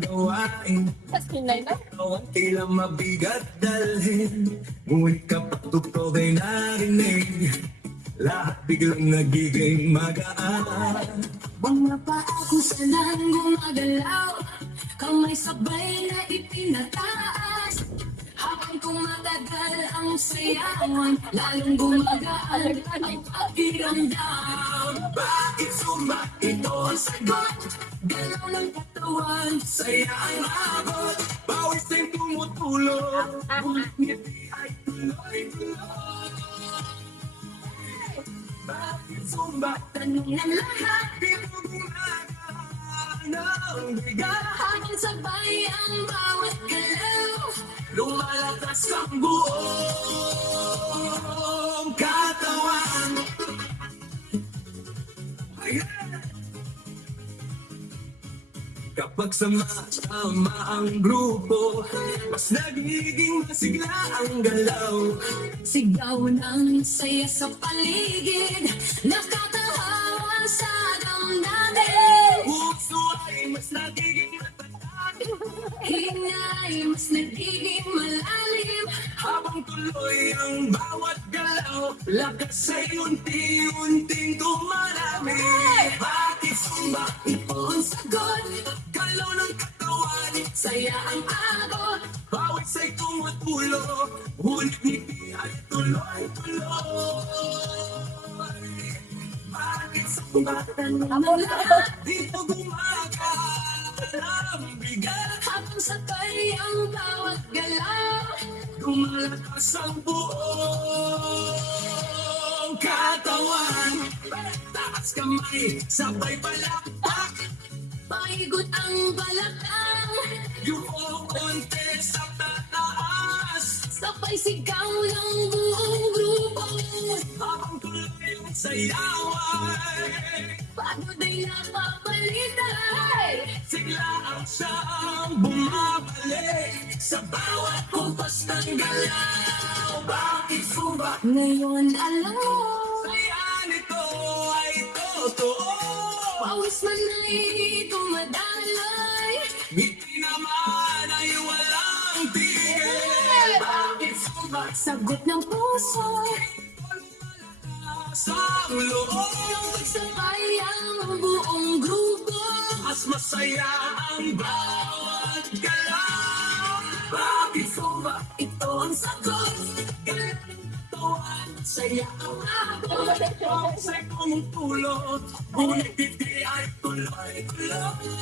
gawain. Ikaw ang tila mabigat dalhin. Ngunit kapag tugtog ay narinig, lahat biglang nagiging magaan. Mga paa ko sanang gumagalaw, kamay sabay na ipinataas. Habang tumatagal ang sayawan, lalong gumagaan ang pakiramdam. Bakit sumba? Ito ang sagot. Galaw ng katawan, Saya ang abot. Bawis ay tumutulog. Ngunit ngiti ay tuloy-tuloy. Bakit sumba? tanong ng lahat, Di mo gumagaan ang bigat. hangin sabay ang bawat galaw. Lumalakas ang buong katawan. Ayan! Kapag sama-sama ang grupo, mas nagiging masigla ang galaw. Sigaw ng saya sa paligid, nakatahawa sa damdamin. Puso ay mas nagiging matatag. Hingay mas nagiging malalim. Habang tuloy ang bawat galaw, lakas ay unti-unting dumarami. Bakit sumba? Ito ang sagot, Galaw ng katawan, saya ang abot. bawis ay tumutulo, ngunit ngiti ay tuloy-tuloy. Bakit sumba? Tanong ng lahat, Dito gumagal ang bigat. habang sabay ang bawat galaw. Lumalakas ang buong katawan. Taas kamay, sabay palakpak. Paigot ang balakang, Yung konti sa tataas. sabay sigaw ng buong grupo. Habang tuloy ang sayaway, Pagod ay napapalitay, sigla ang siyang bumabalik sa bawat kumpas ng galaw. Bakit sumba? ngayon alam mo, Saya nito ay totoo. pawis man ay dumadaloy. Ngiti naman ay walang tigil. Bakit sumba? Sagot ng puso, Sa loob, pagsabay ang buong grupo. mas masaya ang bawat galaw. Bakit sumba? Ito ang sagot, Katawan, saya ang abot. Bawis ay tumutulot, ngunit hindi ay tuloy-tuloy.